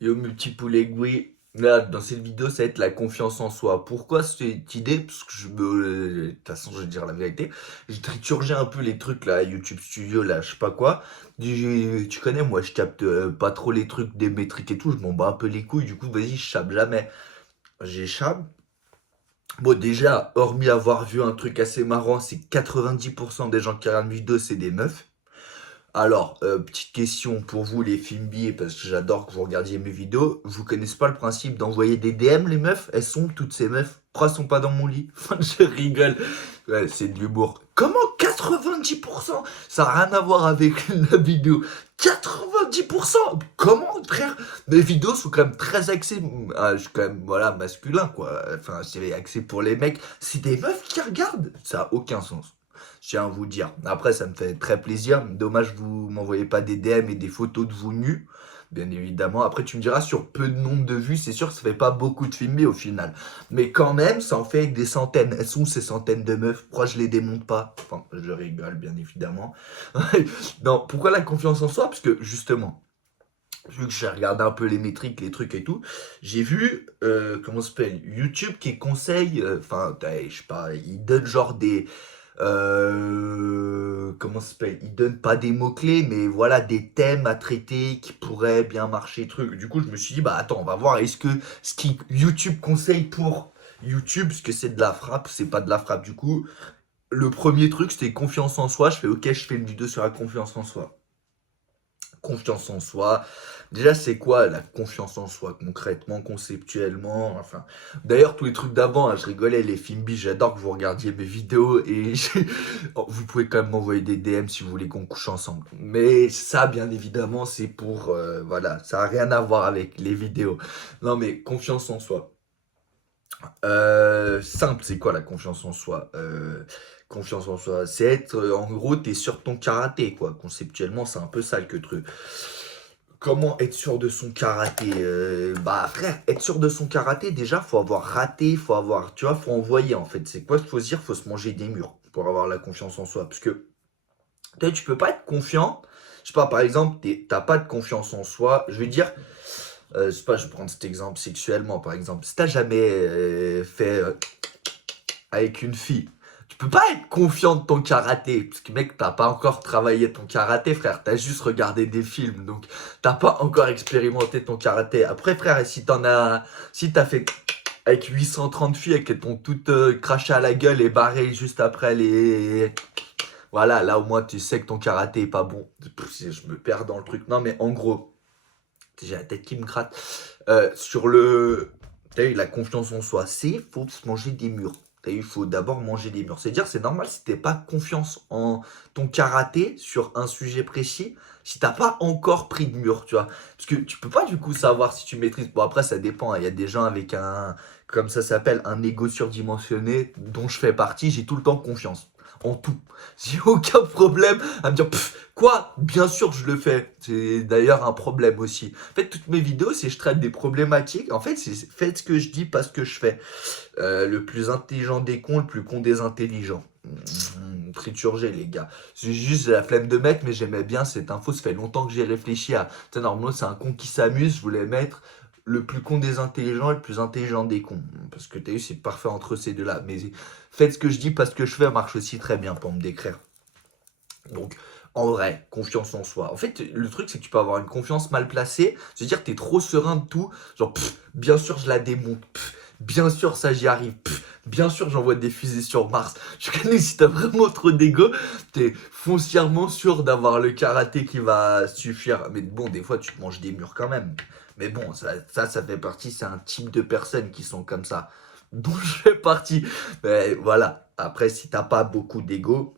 Yo, mes petits poulets gouis. Là, dans cette vidéo, ça va être la confiance en soi. Pourquoi cette idée? Parce que de toute façon, je vais dire la vérité. J'ai triturgé un peu les trucs là, YouTube Studio, là, je sais pas quoi. Tu connais, moi, je capte pas trop les trucs des métriques et tout. Je m'en bats un peu les couilles. Du coup, vas-y, je chape jamais. J'échappe. Bon, déjà, hormis avoir vu un truc assez marrant, c'est 90% des gens qui regardent mes vidéos, c'est des meufs. Alors, petite question pour vous les Fimbi, parce que j'adore que vous regardiez mes vidéos. Vous connaissez pas le principe d'envoyer des DM les meufs? Elles sont toutes ces meufs. Pourquoi elles sont pas dans mon lit? Enfin, je rigole. Ouais, c'est de l'humour. Comment 90%? Ça n'a rien à voir avec la vidéo. 90%? Comment, frère? Mes vidéos sont quand même très axées. Je suis quand même, voilà, masculin, quoi. Enfin, c'est axé pour les mecs. C'est des meufs qui regardent. Ça a aucun sens. Je tiens à vous dire. Après, ça me fait très plaisir. Dommage, vous m'envoyez pas des DM et des photos de vous nus. Bien évidemment. Après, tu me diras, sur peu de nombre de vues, c'est sûr que ça fait pas beaucoup de films au final. Mais quand même, ça en fait avec des centaines. Elles sont ces centaines de meufs. Pourquoi je les démonte pas? Enfin, je rigole, bien évidemment. Non, pourquoi la confiance en soi? Parce que justement, vu que j'ai regardé un peu les métriques, les trucs et tout, j'ai vu, comment ça s'appelle, YouTube qui conseille, enfin, je sais pas, il donne genre des, comment ça s'appelle, il donne pas des mots-clés, mais voilà, des thèmes à traiter qui pourraient bien marcher, truc. Du coup, je me suis dit, bah attends, on va voir, est-ce que ce qui YouTube conseille pour YouTube, parce que c'est de la frappe, c'est pas de la frappe. Du coup, le premier truc, c'était confiance en soi. Je fais, ok, je fais une vidéo sur la confiance en soi. Confiance en soi. Déjà, c'est quoi la confiance en soi concrètement, conceptuellement, enfin. D'ailleurs, tous les trucs d'avant, hein, je rigolais, les Fimbi, j'adore que vous regardiez mes vidéos et oh, vous pouvez quand même m'envoyer des DM si vous voulez qu'on couche ensemble. Mais ça, bien évidemment, c'est pour, voilà, ça n'a rien à voir avec les vidéos. Non, mais confiance en soi. Simple, c'est quoi la confiance en soi? Confiance en soi, c'est être, en gros, t'es sur ton karaté, quoi. Conceptuellement, c'est un peu ça le truc. Comment être sûr de son karaté? Bah frère, être sûr de son karaté, déjà, faut avoir raté, faut avoir, tu vois, faut envoyer en fait. C'est quoi qu'il faut se dire? Faut se manger des murs pour avoir la confiance en soi. Parce que tu peux pas être confiant. Je sais pas, par exemple, t'as pas de confiance en soi. Je veux dire, je sais pas, je vais prendre cet exemple sexuellement, par exemple. Si t'as jamais fait avec une fille. Tu peux pas être confiant de ton karaté, parce que mec, t'as pas encore travaillé ton karaté, frère. T'as juste regardé des films, donc t'as pas encore expérimenté ton karaté. Après, frère, si t'as fait avec 830 filles et qu'elles t'ont toutes craché à la gueule et barré juste après les... Voilà, là au moins tu sais que ton karaté est pas bon. Je me perds dans le truc. Non, mais en gros, j'ai la tête qui me gratte. Sur le... T'as eu la confiance en soi, c'est faut se manger des murs. T'as eu, il faut d'abord manger des murs. C'est-à-dire, c'est normal si t'as pas confiance en ton karaté sur un sujet précis, si t'as pas encore pris de mur, tu vois. Parce que tu peux pas du coup savoir si tu maîtrises. Bon, après, ça dépend, hein. Il y a des gens avec un, comme ça s'appelle, un ego surdimensionné, dont je fais partie, j'ai tout le temps confiance. En tout. J'ai aucun problème à me dire, quoi? Bien sûr, je le fais. C'est d'ailleurs un problème aussi. En fait, toutes mes vidéos, c'est je traite des problématiques. En fait, c'est faites ce que je dis, pas ce que je fais. Le plus intelligent des cons, le plus con des intelligents. Triturgé, les gars. C'est juste la flemme de mettre, mais j'aimais bien cette info. Ça fait longtemps que j'ai réfléchi à. Tu sais, normalement, c'est un con qui s'amuse. Je voulais mettre le plus con des intelligents et le plus intelligent des cons. Parce que t'as vu, c'est parfait entre ces deux-là. Mais faites ce que je dis, pas ce que je fais, marche aussi très bien pour me décrire. Donc, en vrai, confiance en soi. En fait, le truc, c'est que tu peux avoir une confiance mal placée. C'est-à-dire que t'es trop serein de tout. Genre, bien sûr, je la démonte. Bien sûr, ça, j'y arrive. Bien sûr, j'envoie des fusées sur Mars. Je connais, si t'as vraiment trop d'ego, t'es foncièrement sûr d'avoir le karaté qui va suffire. Mais bon, des fois, tu te manges des murs quand même. Mais bon, ça fait partie, c'est un type de personnes qui sont comme ça. Dont je fais partie. Mais voilà. Après, si t'as pas beaucoup d'ego,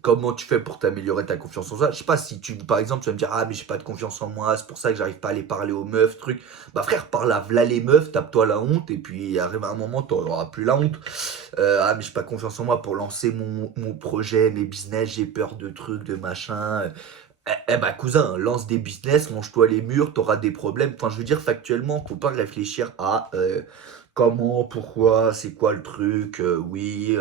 comment tu fais pour t'améliorer ta confiance en soi? Je sais pas si tu, par exemple, tu vas me dire, ah, mais j'ai pas de confiance en moi, c'est pour ça que j'arrive pas à aller parler aux meufs, truc. Bah, frère, parle à v'là les meufs, tape-toi la honte, et puis arrive à un moment, t'auras plus la honte. Ah, mais j'ai pas confiance en moi pour lancer mon projet, mes business, j'ai peur de trucs, de machin. Bah, cousin, lance des business, mange-toi les murs, t'auras des problèmes. Enfin, je veux dire, factuellement, faut pas réfléchir à comment, pourquoi, c'est quoi le truc, oui,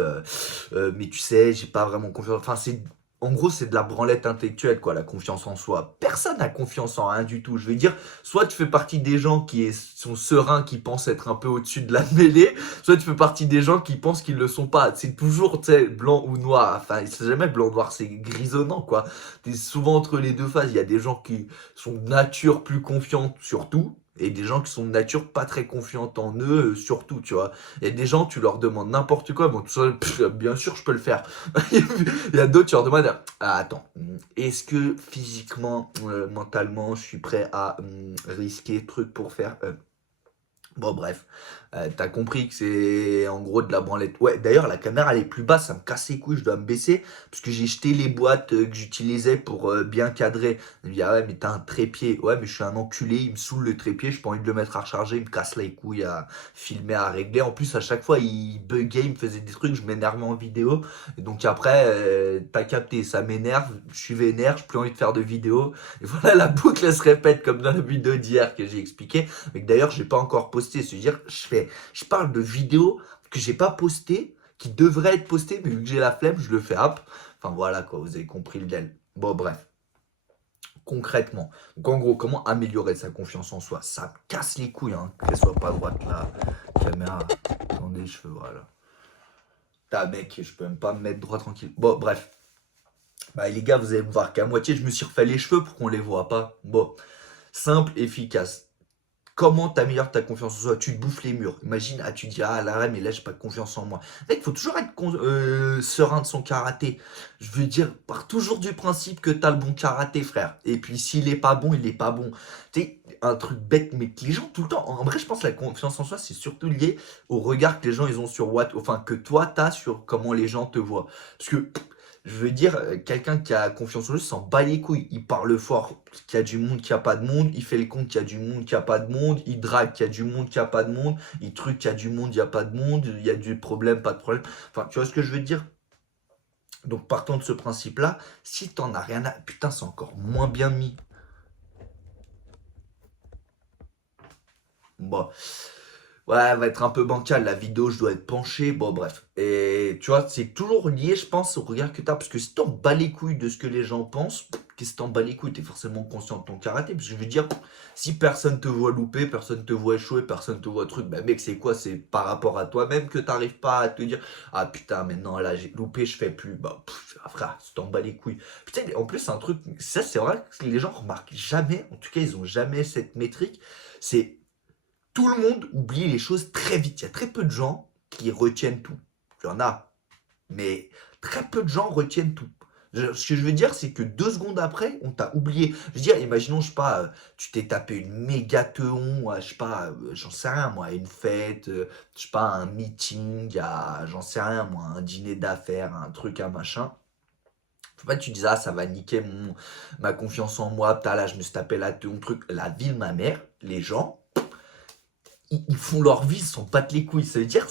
mais tu sais, j'ai pas vraiment confiance. Enfin, c'est. en gros, c'est de la branlette intellectuelle, quoi, la confiance en soi. Personne n'a confiance en rien du tout. Je veux dire, soit tu fais partie des gens qui sont sereins, qui pensent être un peu au-dessus de la mêlée, soit tu fais partie des gens qui pensent qu'ils le sont pas. C'est toujours, tu sais, blanc ou noir. Enfin, c'est jamais blanc-noir, c'est grisonnant, quoi. T'es souvent entre les deux phases. Il y a des gens qui sont de nature plus confiants sur tout, et des gens qui sont de nature pas très confiantes en eux, sur tout, tu vois. Il y a des gens, tu leur demandes n'importe quoi, bon, tout ça, bien sûr, je peux le faire. Il y a d'autres, tu leur demandes, ah, attends, est-ce que physiquement, mentalement, je suis prêt à risquer truc pour faire bon, bref, tu compris que c'est en gros de la branlette. Ouais, d'ailleurs, la caméra elle est plus basse, ça me casse les couilles, je dois me baisser, parce que j'ai jeté les boîtes que j'utilisais pour bien cadrer. Il me dit, ah ouais, mais t'as un trépied. Ouais, mais je suis un enculé, il me saoule le trépied, j'ai pas envie de le mettre à recharger, il me casse les couilles à filmer, à régler. En plus, à chaque fois, il buguait, il me faisait des trucs, je m'énervais en vidéo. Et donc après, t'as capté, ça m'énerve, je suis vénère, j'ai plus envie de faire de vidéo. Et voilà, la boucle elle se répète comme dans la vidéo d'hier que j'ai expliqué. Mais que d'ailleurs, j'ai pas encore posté. C'est-à-dire, je parle de vidéos que j'ai pas postées, qui devraient être postées, mais vu que j'ai la flemme, je le fais hop. Enfin voilà quoi, vous avez compris le del. Bon, bref, concrètement. Donc en gros, comment améliorer sa confiance en soi? Ça me casse les couilles, hein, qu'elle soit pas droite la caméra dans des cheveux, voilà. T'as mec, je peux même pas me mettre droit tranquille. Bon, bref. Bah les gars, vous allez me voir qu'à moitié, je me suis refait les cheveux pour qu'on les voit pas. Bon, simple, efficace. Comment t'améliores ta confiance en soi? Tu te bouffes les murs. Imagine, ah, tu dis, ah là, mais là, j'ai pas de confiance en moi. Mec, il faut toujours être serein de son karaté. Je veux dire, part toujours du principe que t'as le bon karaté, frère. Et puis, s'il est pas bon, il est pas bon. Tu sais, un truc bête, mais que les gens, tout le temps, en vrai, je pense que la confiance en soi, c'est surtout lié au regard que les gens, ils ont sur what, enfin, que toi, t'as sur comment les gens te voient. Parce que, je veux dire, quelqu'un qui a confiance en lui s'en bat les couilles. Il parle fort qu'il y a du monde, qu'il n'y a pas de monde. Il fait le compte qu'il y a du monde, qu'il n'y a pas de monde. Il drague qu'il y a du monde, qu'il n'y a pas de monde. Il truc qu'il y a du monde, il n'y a pas de monde. Il y a du problème, pas de problème. Enfin, tu vois ce que je veux dire? Donc, partant de ce principe-là, si t'en as rien à... Putain, c'est encore moins bien mis. Bon. Ouais, elle va être un peu bancale, la vidéo, je dois être penché, bon bref. Et tu vois, c'est toujours lié, je pense, au regard que t'as, parce que si t'en bats les couilles de ce que les gens pensent, qu'est-ce que t'en bats les couilles? T'es forcément conscient de ton karaté, parce que je veux dire, si personne te voit louper, personne te voit échouer, personne te voit truc, bah mec, c'est quoi? C'est par rapport à toi-même que t'arrives pas à te dire, ah putain, maintenant là, j'ai loupé, je fais plus. Bah, frère, tu t'en bats les couilles. Putain, en plus, un truc, ça c'est vrai que les gens remarquent jamais, en tout cas, ils ont jamais cette métrique, c'est tout le monde oublie les choses très vite. Il y a très peu de gens qui retiennent tout. Il y en a, mais très peu de gens retiennent tout. Ce que je veux dire, c'est que 2 secondes après, on t'a oublié. Je veux dire, imaginons, je sais pas, tu t'es tapé une méga teon, je sais pas, j'en sais rien, moi, une fête, je sais pas, un meeting, j'en sais rien, moi, un dîner d'affaires, un truc, un machin. Faut pas que tu dises, ah, ça va niquer ma confiance en moi, putain, là, je me suis tapé la teon, truc. La vie de ma mère, les gens, ils font leur vie, ils s'en battent les couilles. Ça veut dire,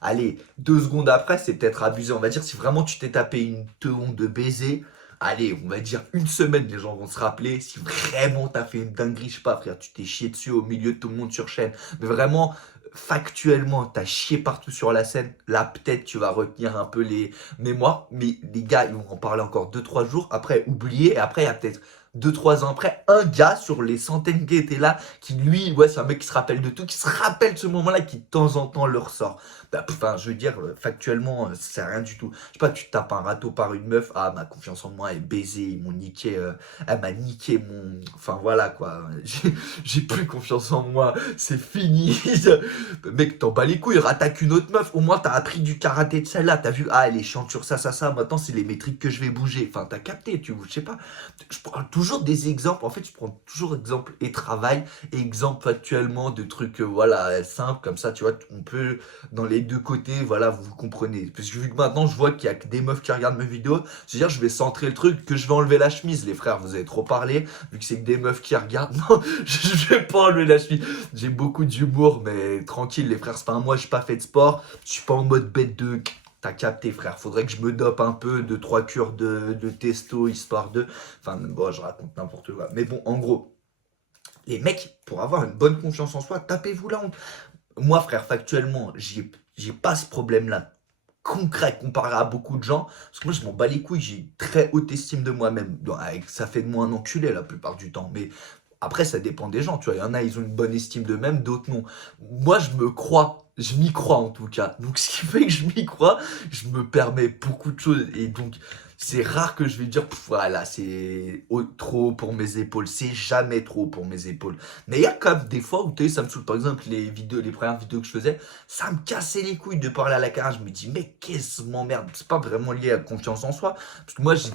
allez, 2 secondes après, c'est peut-être abusé. On va dire, si vraiment tu t'es tapé une teon de baiser, allez, on va dire 1 semaine, les gens vont se rappeler. Si vraiment t'as fait une dinguerie, je sais pas, frère, tu t'es chié dessus au milieu de tout le monde sur chaîne. Mais vraiment, factuellement, t'as chié partout sur la scène. Là, peut-être tu vas retenir un peu les mémoires. Mais les gars, ils vont en parler encore 2, 3 jours. Après, oublier. Et après, il y a peut-être 2, 3 ans après, un gars sur les centaines qui étaient là, qui lui, ouais, c'est un mec qui se rappelle de tout, qui se rappelle de ce moment-là, qui de temps en temps le ressort. Bah, enfin, je veux dire, factuellement, c'est rien du tout. Je sais pas, tu tapes un râteau par une meuf, ah, ma confiance en moi est baisée, ils m'ont niqué, elle m'a niqué mon... Enfin, voilà, quoi. J'ai plus confiance en moi, c'est fini. Mec, t'en bats les couilles, rattaque une autre meuf, au moins t'as appris du karaté de celle-là, t'as vu, ah, elle est chiante sur ça, maintenant c'est les métriques que je vais bouger. Enfin, t'as capté, je sais pas. Je prends toujours des exemples, en fait, je prends toujours exemple et travail, et exemple actuellement de trucs, voilà, simples, comme ça, tu vois, on peut, dans les deux côtés, voilà, vous comprenez. Parce que vu que maintenant, je vois qu'il y a que des meufs qui regardent mes vidéos, c'est-à-dire, je vais centrer le truc, que je vais enlever la chemise, les frères, vous avez trop parlé, vu que c'est que des meufs qui regardent, non, je vais pas enlever la chemise. J'ai beaucoup d'humour, mais tranquille, les frères, c'est pas moi, je suis pas fait de sport, je suis pas en mode bête de... T'as capté, frère. Faudrait que je me dope un peu, 2, 3 cures de testo, histoire de... Enfin, bon, je raconte n'importe quoi. Mais bon, en gros, les mecs, pour avoir une bonne confiance en soi, tapez-vous la honte. Moi, frère, factuellement, j'ai pas ce problème-là. concret comparé à beaucoup de gens. Parce que moi, je m'en bats les couilles, j'ai une très haute estime de moi-même. Ça fait de moi un enculé la plupart du temps. Mais après, ça dépend des gens, tu vois. Il y en a, ils ont une bonne estime d'eux-mêmes, d'autres non. Moi, je m'y crois en tout cas. Donc, ce qui fait que je m'y crois, je me permets beaucoup de choses. Et donc, c'est rare que je vais dire, pff, voilà, c'est trop pour mes épaules. C'est jamais trop pour mes épaules. Mais il y a quand même des fois où, tu sais, ça me saoule. Par exemple, les premières vidéos que je faisais, ça me cassait les couilles de parler à la caméra. Je me dis, mais qu'est-ce que m'emmerde. C'est pas vraiment lié à la confiance en soi. Parce que moi, je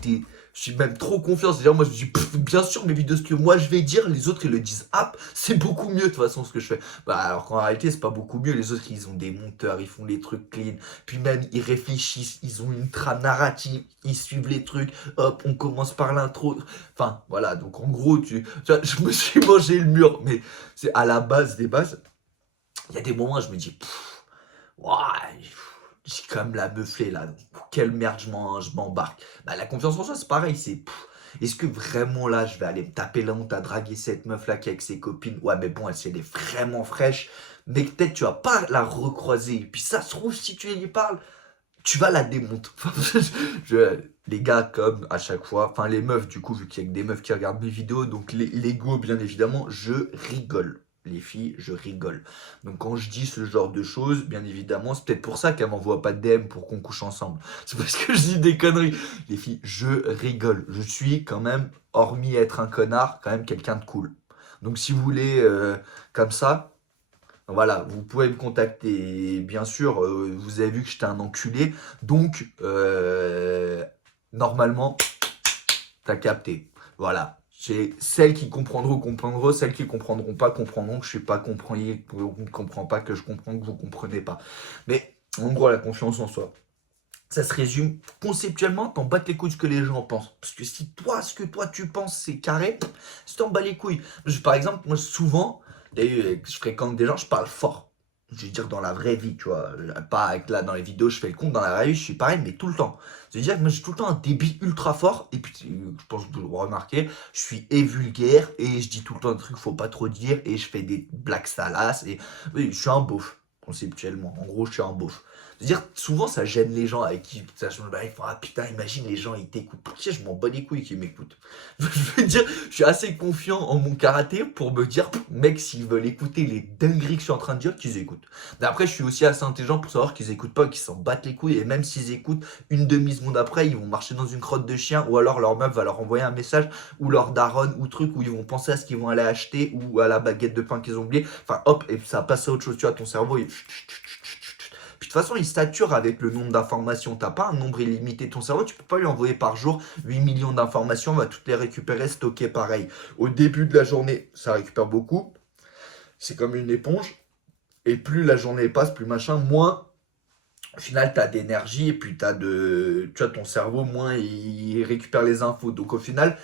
suis même trop confiant. C'est-à-dire, moi, je me dis, pff, bien sûr, mes vidéos, ce que moi je vais dire, les autres, ils le disent, ah, c'est beaucoup mieux de toute façon ce que je fais. Bah, alors qu'en réalité, c'est pas beaucoup mieux. Les autres, ils ont des monteurs, ils font les trucs clean. Puis même, ils réfléchissent, ils ont une trame narrative, ils suivent les trucs. Hop, on commence par l'intro. Enfin, voilà. Donc, en gros, tu vois, je me suis mangé le mur. Mais c'est à la base des bases. Il y a des moments où je me dis, pff, ouah, j'ai quand même la meuflée là. Quelle merde je m'embarque. Bah, la confiance en soi, c'est pareil. C'est pff, est-ce que vraiment là, je vais aller me taper la honte à draguer cette meuf là qui est avec ses copines? Ouais, mais bon, elle est vraiment fraîche. Mais peut-être tu vas pas la recroiser. Puis ça se trouve, si tu lui parles, tu vas la démonter. Les gars, comme à chaque fois, enfin les meufs, du coup, vu qu'il y a que des meufs qui regardent mes vidéos, donc l'ego, bien évidemment, je rigole. Les filles, je rigole. Donc quand je dis ce genre de choses, bien évidemment, c'est peut-être pour ça qu'elles m'envoient pas de DM pour qu'on couche ensemble. C'est parce que je dis des conneries. Les filles, je rigole. Je suis quand même, hormis être un connard, quand même quelqu'un de cool. Donc si vous voulez, comme ça, voilà, vous pouvez me contacter. Bien sûr, vous avez vu que j'étais un enculé. Donc, normalement, t'as capté. Voilà. C'est celles qui comprendront, celles qui comprendront pas comprendront que je suis pas compris, que vous ne comprenez pas, que je comprends que vous comprenez pas. Mais en gros, la confiance en soi, ça se résume conceptuellement, t'en bats les couilles ce que les gens pensent. Parce que si toi, ce que toi tu penses, c'est carré, si t'en bats les couilles. Par exemple, moi souvent, je fréquente des gens, je parle fort. Je veux dire dans la vraie vie, tu vois. Pas avec là, dans les vidéos, je fais le compte, dans la vraie vie, je suis pareil, mais tout le temps. Je veux dire que moi j'ai tout le temps un débit ultra fort, et puis je pense que vous le remarquez, je suis vulgaire, et je dis tout le temps des trucs qu'il faut pas trop dire, et je fais des blagues salaces, et oui, je suis un beauf, conceptuellement. En gros, je suis un beauf. C'est-à-dire, souvent, ça gêne les gens avec qui ça change. Bah, ils font, ah putain, imagine les gens, ils t'écoutent. Tu sais, je m'en bats les couilles qu'ils m'écoutent. Je veux dire, je suis assez confiant en mon karaté pour me dire, mec, s'ils veulent écouter les dingueries que je suis en train de dire, qu'ils écoutent. Mais après, je suis aussi assez intelligent pour savoir qu'ils écoutent pas, qu'ils s'en battent les couilles. Et même s'ils écoutent, une demi-seconde après, ils vont marcher dans une crotte de chien, ou alors leur meuf va leur envoyer un message, ou leur daronne, ou truc, où ils vont penser à ce qu'ils vont aller acheter, ou à la baguette de pain qu'ils ont oublié. Enfin, hop, et ça passe à autre chose, tu vois, ton cerveau, il puis de toute façon, il sature avec le nombre d'informations. T'as pas un nombre illimité. Ton cerveau, tu peux pas lui envoyer par jour 8 millions d'informations. On va toutes les récupérer, stocker pareil. Au début de la journée, ça récupère beaucoup. C'est comme une éponge. Et plus la journée passe, plus machin, moins au final, tu as d'énergie et puis tu vois, ton cerveau, moins il récupère les infos. Donc au final,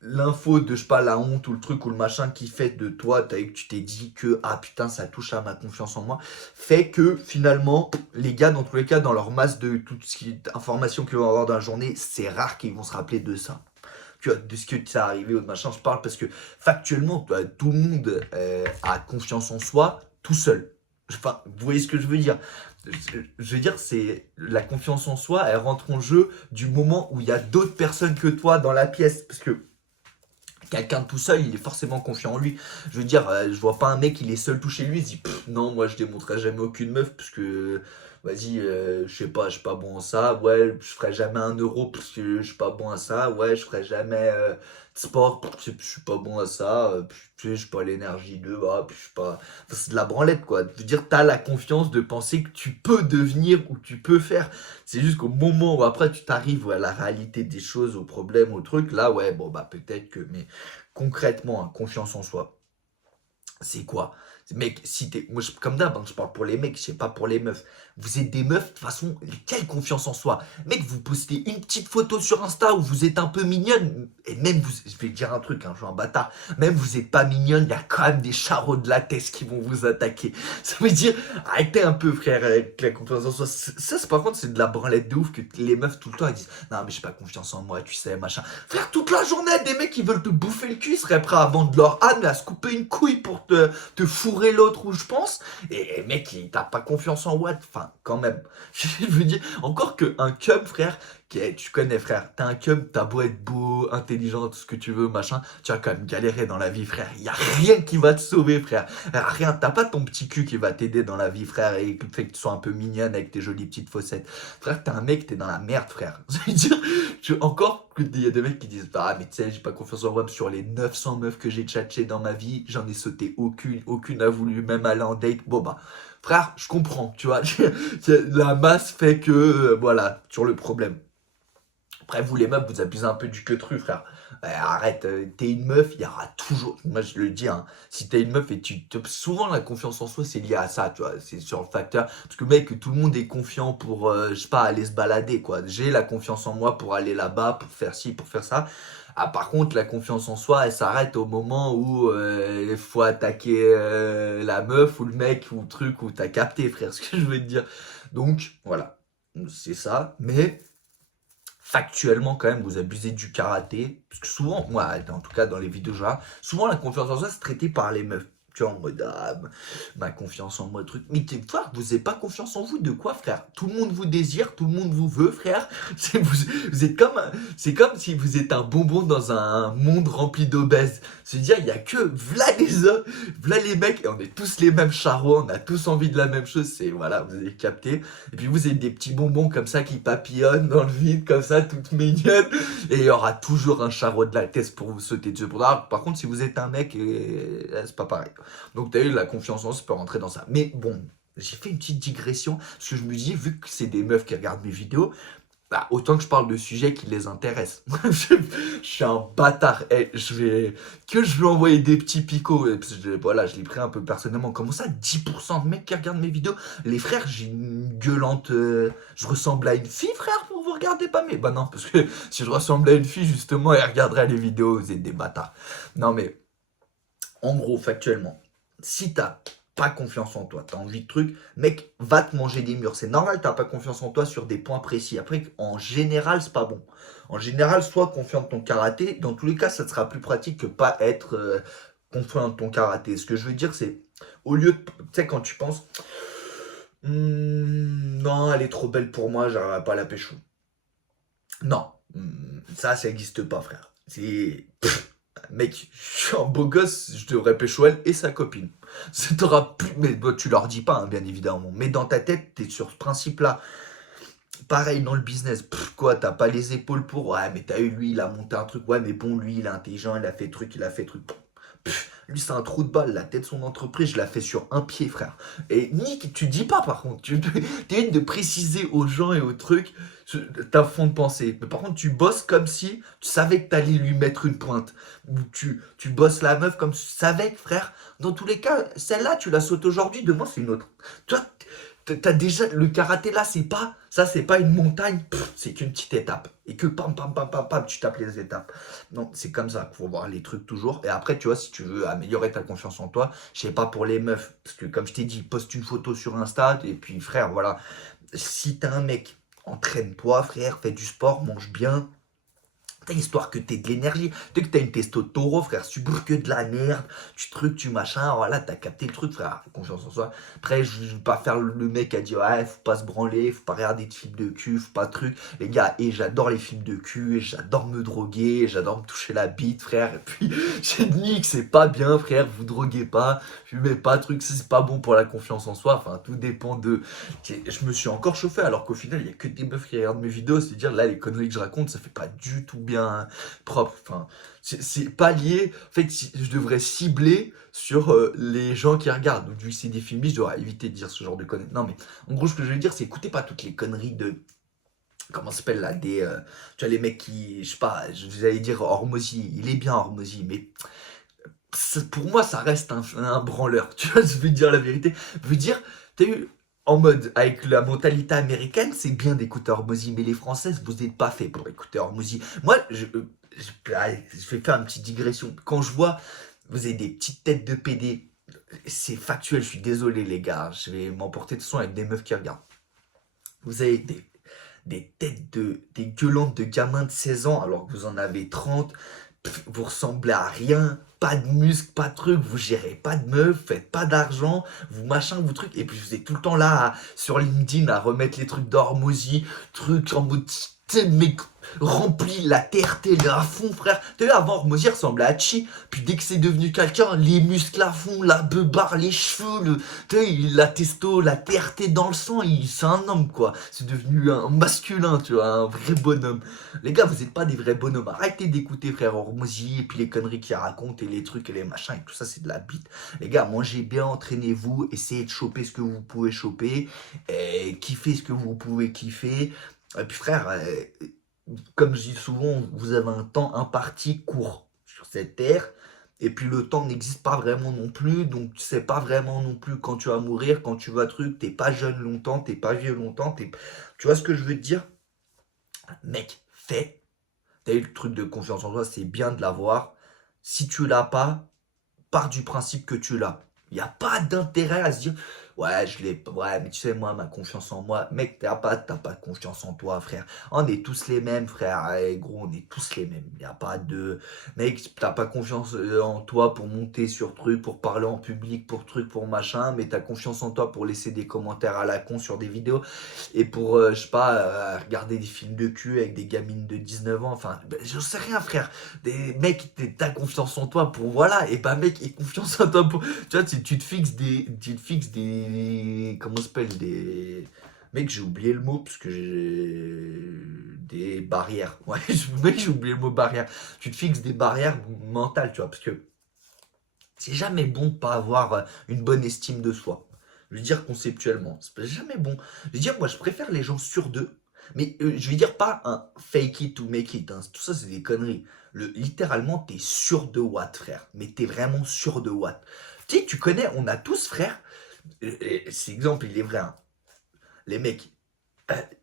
l'info de, je sais pas, la honte ou le truc ou le machin qui fait de toi, que tu t'es dit que, ah putain, ça touche à ma confiance en moi, fait que finalement, les gars, dans tous les cas, dans leur masse de toutes ces informations qu'ils vont avoir dans la journée, c'est rare qu'ils vont se rappeler de ça. Tu vois, de ce que t'est arrivé ou de machin, je parle parce que factuellement, tu vois, tout le monde a confiance en soi tout seul. Enfin, vous voyez ce que je veux dire? Je veux dire, c'est la confiance en soi, elle rentre en jeu du moment où il y a d'autres personnes que toi dans la pièce. Parce que quelqu'un de tout seul, il est forcément confiant en lui. Je veux dire, je vois pas un mec, il est seul tout chez lui, il se dit, non, moi je démontrerai jamais aucune meuf, parce que, vas-y, je suis pas bon à ça, ouais, je ferai jamais 1 euro, parce que je suis pas bon à ça, ouais, je ferai jamais de sport, parce que je suis pas bon à ça, puis je suis pas l'énergie de, ah, puis je suis pas... Enfin, c'est de la branlette, quoi. Je veux dire, t'as la confiance de penser que tu peux devenir ou tu peux faire. C'est juste qu'au moment où après tu t'arrives à la réalité des choses, aux problèmes, aux trucs, là, ouais, bon, bah peut-être que... Mais concrètement, hein, confiance en soi, c'est quoi? Mec, si t'es. Moi, comme d'hab, hein, je parle pour les mecs, je sais pas pour les meufs. Vous êtes des meufs, de toute façon, quelle confiance en soi. Mec, vous postez une petite photo sur Insta où vous êtes un peu mignonne, et même vous. Je vais dire un truc, hein, je suis un bâtard. Même vous êtes pas mignonne, il y a quand même des charros de latex qui vont vous attaquer. Ça veut dire, arrêtez un peu, frère, avec la confiance en soi. Ça, par contre, c'est de la branlette de ouf que les meufs tout le temps elles disent, non, mais j'ai pas confiance en moi, tu sais, machin. Frère, toute la journée, des mecs qui veulent te bouffer le cul, ils seraient prêts à vendre leur âme et à se couper une couille pour te fourrer vrai l'autre où je pense. Et mec, t'as pas confiance en Watt. Enfin, quand même. Je veux dire, encore qu'un cum, frère, tu connais, frère. T'as un cum, t'as beau être beau, intelligent, tout ce que tu veux, machin. Tu vas quand même galérer dans la vie, frère. Y a rien qui va te sauver, frère. Rien. T'as pas ton petit cul qui va t'aider dans la vie, frère, et qui fait que tu sois un peu mignonne avec tes jolies petites fossettes. Frère, t'es un mec, t'es dans la merde, frère. Je veux dire, encore, il y a des mecs qui disent, ah, mais tu sais, j'ai pas confiance en moi sur les 900 meufs que j'ai tchatché dans ma vie. J'en ai sauté aucune a voulu même aller en date. Bon, bah, frère, je comprends, tu vois. La masse fait que, voilà, sur le problème. Après, vous les meufs, vous abusez un peu du queutru, frère. Arrête, t'es une meuf, il y aura toujours. Moi, je le dis, hein, si t'es une meuf et souvent, la confiance en soi, c'est lié à ça, tu vois. C'est sur le facteur. Parce que, mec, tout le monde est confiant pour, je sais pas, aller se balader, quoi. J'ai la confiance en moi pour aller là-bas, pour faire ci, pour faire ça. Ah, par contre, la confiance en soi, elle s'arrête au moment où il faut attaquer la meuf ou le mec ou le truc où t'as capté, frère, ce que je veux te dire. Donc, voilà. C'est ça. Mais factuellement quand même vous abusez du karaté, parce que souvent, moi en tout cas dans les vidéos genre, souvent la confiance en soi c'est traité par les meufs, tu vois, en mode ah, ma confiance en moi truc, mais frère, vous n'avez pas confiance en vous de quoi, frère? Tout le monde vous désire, tout le monde vous veut, frère. Vous êtes comme, c'est comme si vous êtes un bonbon dans un monde rempli d'obèses. Se dire il y a que v'là les hommes, v'là les mecs, et on est tous les mêmes charros, on a tous envie de la même chose, c'est voilà, vous avez capté. Et puis vous êtes des petits bonbons comme ça qui papillonnent dans le vide, comme ça, toutes mignonnes. Et il y aura toujours un charreau de la tête pour vous sauter dessus. Par contre, si vous êtes un mec, c'est pas pareil. Donc t'as eu la confiance en soi peut rentrer dans ça. Mais bon, j'ai fait une petite digression, parce que je me dis, vu que c'est des meufs qui regardent mes vidéos, bah, autant que je parle de sujets qui les intéressent. Je suis un bâtard. Je vais envoyer des petits picots. Parce que, voilà, je l'ai pris un peu personnellement. Comment ça, 10% de mecs qui regardent mes vidéos? Les frères, j'ai une gueulante. Je ressemble à une fille, frère, pour vous regarder pas mes. Bah non, parce que si je ressemble à une fille, justement, elle regarderait les vidéos. Vous êtes des bâtards. Non, mais en gros, factuellement, si t'as pas confiance en toi, t'as envie de trucs, mec, va te manger des murs. C'est normal, t'as pas confiance en toi sur des points précis. Après, en général, c'est pas bon. En général, sois confiant en ton karaté. Dans tous les cas, ça te sera plus pratique que pas être confiant en ton karaté. Ce que je veux dire, c'est, au lieu de, tu sais, quand tu penses, non, elle est trop belle pour moi, j'arriverai pas à la pécho. Non, ça n'existe pas, frère. C'est. Mec, je suis un beau gosse, je devrais pécho elle et sa copine. Ça t'aura plus. Mais bon, tu leur dis pas, hein, bien évidemment. Mais dans ta tête, t'es sur ce principe-là. Pareil dans le business. Quoi, t'as pas les épaules pour. Ouais, mais t'as eu lui, il a monté un truc. Ouais, mais bon, lui, il est intelligent, il a fait truc, il a fait truc. Lui, c'est un trou de balle. La tête de son entreprise, je la fais sur un pied, frère. Et Nick, tu dis pas, par contre. Tu de préciser aux gens et aux trucs ta fond de pensée. Mais par contre, tu bosses comme si tu savais que t'allais lui mettre une pointe. Ou tu bosses la meuf comme si tu savais que, frère, dans tous les cas, celle-là, tu la sautes aujourd'hui, demain, c'est une autre. Toi, t'as déjà le karaté là, c'est pas une montagne, c'est qu'une petite étape et que pam pam pam pam pam tu tapes les étapes. Non, c'est comme ça qu'il faut voir les trucs toujours. Et après, tu vois, si tu veux améliorer ta confiance en toi, je sais pas pour les meufs, parce que comme je t'ai dit, poste une photo sur Insta et puis frère, voilà. Si t'es un mec, entraîne-toi, frère, fais du sport, mange bien. T'as histoire que t'aies de l'énergie. Tu sais que t'as une testo de taureau, frère. Tu bouffes que de la merde. Tu trucs, tu machin. Voilà, t'as capté le truc, frère. Fais confiance en soi. Après, je vais pas faire le mec à dire, ouais, faut pas se branler, faut pas regarder de films de cul, faut pas de trucs. Les gars, et j'adore les films de cul, et j'adore me droguer, j'adore me toucher la bite, frère. Et puis, j'ai dit que c'est pas bien, frère. Vous droguez pas, fumez pas, truc, c'est pas bon pour la confiance en soi. Enfin, tout dépend de. Je me suis encore chauffé, alors qu'au final, il y a que des meufs qui regardent mes vidéos. C'est-à-dire, là, les conneries que je raconte, ça fait pas du tout bien propre. Enfin, c'est pas lié. En fait, je devrais cibler sur les gens qui regardent. Donc, vu que c'est des films, je devrais éviter de dire ce genre de conneries. Non, mais en gros, ce que je veux dire, c'est écoutez pas toutes les conneries de. Comment ça s'appelle là des, tu vois, les mecs qui. Je sais pas, je vous allais dire Hormozy. Il est bien Hormozy, mais. Pour moi, ça reste un branleur. Tu vois, je veux dire la vérité. Je veux dire, t'as eu. En mode, avec la mentalité américaine, c'est bien d'écouter Hormozy, mais les Françaises, vous n'êtes pas fait pour écouter Hormozy. Moi, allez, je vais faire une petite digression. Quand je vois, vous avez des petites têtes de PD, c'est factuel, je suis désolé les gars, je vais m'emporter de son avec des meufs qui regardent. Vous avez des têtes des gueulantes de gamins de 16 ans, alors que vous en avez 30. Vous ressemblez à rien, pas de muscles, pas de trucs, vous gérez pas de meufs, faites pas d'argent, vous machin, vous trucs, et puis vous êtes tout le temps là sur LinkedIn à remettre les trucs d'Hormozy, trucs en mode, tu sais, mec, rempli la TRT là, à fond, frère. Tu sais, avant Hormozy ressemblait à Chi, puis dès que c'est devenu quelqu'un, les muscles à fond, la beubare, les cheveux, tu sais, la testo, la TRT dans le sang, c'est un homme quoi, c'est devenu un masculin, tu vois, un vrai bonhomme. Les gars, vous êtes pas des vrais bonhommes. Arrêtez d'écouter frère Hormozy et puis les conneries qu'il raconte et les trucs et les machins et tout ça, c'est de la bite. Les gars, mangez bien, entraînez-vous, essayez de choper ce que vous pouvez choper, et kiffez ce que vous pouvez kiffer. Et puis frère, comme je dis souvent, vous avez un temps imparti court sur cette terre. Et puis le temps n'existe pas vraiment non plus, donc tu sais pas vraiment non plus quand tu vas mourir, quand tu vas truc, t'es pas jeune longtemps, t'es pas vieux longtemps, tu vois ce que je veux te dire? Mec, fais. T'as eu le truc de confiance en toi, c'est bien de l'avoir. Si tu l'as pas, pars du principe que tu l'as. Il n'y a pas d'intérêt à se dire, ouais, je l'ai pas, ouais, mais tu sais, moi, ma confiance en moi, mec, t'as pas de confiance en toi, frère. On est tous les mêmes, frère. Eh, gros, on est tous les mêmes. Il n'y a pas de, mec, t'as pas confiance en toi pour monter sur truc, pour parler en public, pour truc, pour machin, mais t'as confiance en toi pour laisser des commentaires à la con sur des vidéos et pour, je sais pas, regarder des films de cul avec des gamines de 19 ans. Enfin, ben, je sais rien, frère. Des mecs, t'as confiance en toi pour voilà. Et bah, mec, aie confiance en toi pour. Tu vois, tu te fixes des. Tu te fixes des. Comment ça s'appelle? Des. Mec, j'ai oublié le mot parce que j'ai. Des barrières. Ouais, mec, j'ai oublié le mot barrière. Tu te fixes des barrières mentales, tu vois, parce que c'est jamais bon de pas avoir une bonne estime de soi. Je veux dire conceptuellement, c'est jamais bon. Je veux dire, moi, je préfère les gens sûrs d'eux. Mais je veux dire pas un fake it to make it, hein. Tout ça, c'est des conneries. Littéralement, t'es sûr de Watt, frère. Mais t'es vraiment sûr de Watt. Tu sais, tu connais, on a tous, frère. Cet exemple, il est vrai, hein. Les mecs,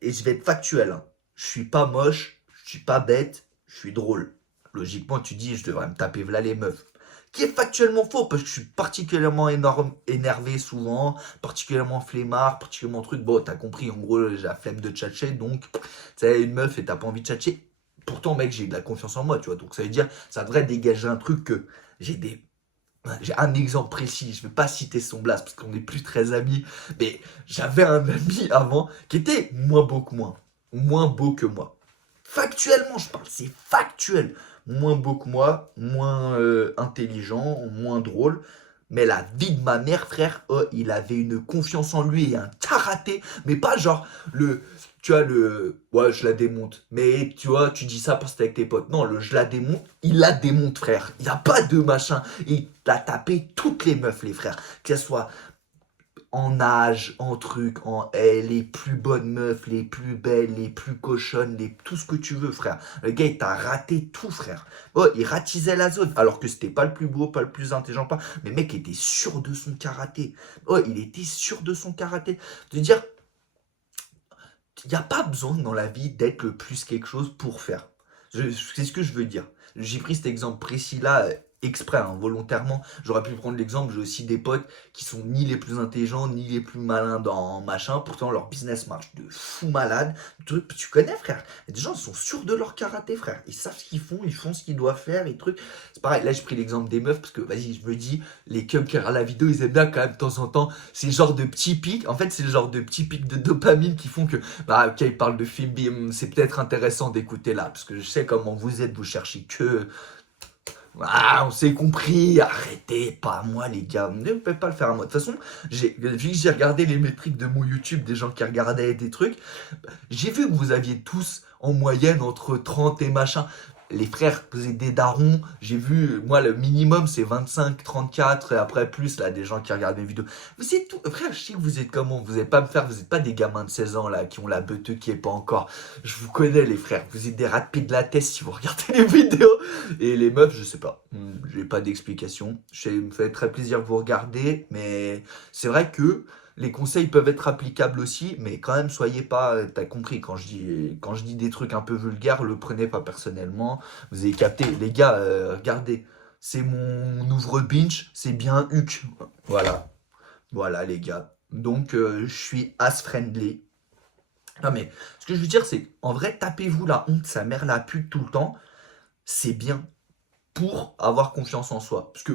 et je vais être factuel, hein. Je suis pas moche, je suis pas bête, je suis drôle. Logiquement, tu dis, je devrais me taper v'là les meufs. Qui est factuellement faux, parce que je suis particulièrement énervé souvent, particulièrement flemmard, particulièrement truc. Bon, t'as compris, en gros, j'ai la flemme de tchatcher, donc, tu sais, une meuf et t'as pas envie de tchatcher. Pourtant, mec, j'ai de la confiance en moi, tu vois. Donc, ça veut dire, ça devrait dégager un truc que j'ai des. J'ai un exemple précis, je ne vais pas citer son blast parce qu'on n'est plus très amis, mais j'avais un ami avant qui était moins beau que moi. Moins beau que moi. Factuellement, je parle, c'est factuel. Moins beau que moi, moins intelligent, moins drôle. Mais la vie de ma mère, frère, oh, il avait une confiance en lui et un karaté, mais pas genre le, tu vois, ouais, je la démonte. Mais tu vois, tu dis ça parce que t'es avec tes potes. Non, je la démonte, il la démonte, frère. Il n'y a pas de machin. Il a tapé toutes les meufs, les frères. Que ce soit en âge, en truc, les plus bonnes meufs, les plus belles, les plus cochonnes, tout ce que tu veux, frère. Le gars, il t'a raté tout, frère. Oh, il ratisait la zone, alors que c'était pas le plus beau, pas le plus intelligent, pas. Mais le mec était sûr de son karaté. Oh, il était sûr de son karaté. De dire, il n'y a pas besoin dans la vie d'être le plus quelque chose pour faire. C'est ce que je veux dire. J'ai pris cet exemple précis là exprès, hein, volontairement. J'aurais pu prendre l'exemple, j'ai aussi des potes qui sont ni les plus intelligents, ni les plus malins dans machin. Pourtant, leur business marche de fou malade. Tu connais, frère. Il y a des gens qui sont sûrs de leur karaté, frère. Ils savent ce qu'ils font, ils font ce qu'ils doivent faire, et trucs. C'est pareil, là, j'ai pris l'exemple des meufs parce que, vas-y, je me dis, les cums qui regardent la vidéo, ils aiment bien quand même de temps en temps. C'est le genre de petits pics. En fait, c'est le genre de petits pics de dopamine qui font que bah ok, il parle de film, c'est peut-être intéressant d'écouter là, parce que je sais comment vous êtes, vous cherchez que... Ah, on s'est compris, arrêtez, pas à moi les gars, ne pouvez pas le faire à moi. De toute façon, vu que j'ai regardé les métriques de mon YouTube, des gens qui regardaient des trucs, j'ai vu que vous aviez tous en moyenne entre 30 et machin. Les frères, vous êtes des darons. J'ai vu, moi, le minimum, c'est 25, 34. Et après, plus, là, des gens qui regardent mes vidéos. Vous êtes tout. Frère, je sais que vous êtes comment. Vous n'êtes pas me faire. Vous n'êtes pas des gamins de 16 ans, là, qui ont la beuteux qui est pas encore. Je vous connais, les frères. Vous êtes des rats de pied de la tête si vous regardez les vidéos. Et les meufs, je sais pas. J'ai pas d'explication. Ça me fait très plaisir que vous regardez. Mais c'est vrai que les conseils peuvent être applicables aussi, mais quand même, soyez pas. T'as compris, quand je dis des trucs un peu vulgaires, le prenez pas personnellement. Vous avez capté, les gars, regardez. C'est mon ouvre-binge, c'est bien Huc. Voilà, voilà, les gars. Donc, je suis as-friendly. Non, mais ce que je veux dire, c'est en vrai, tapez-vous la honte, sa mère la pute tout le temps. C'est bien. pour avoir confiance en soi. Parce que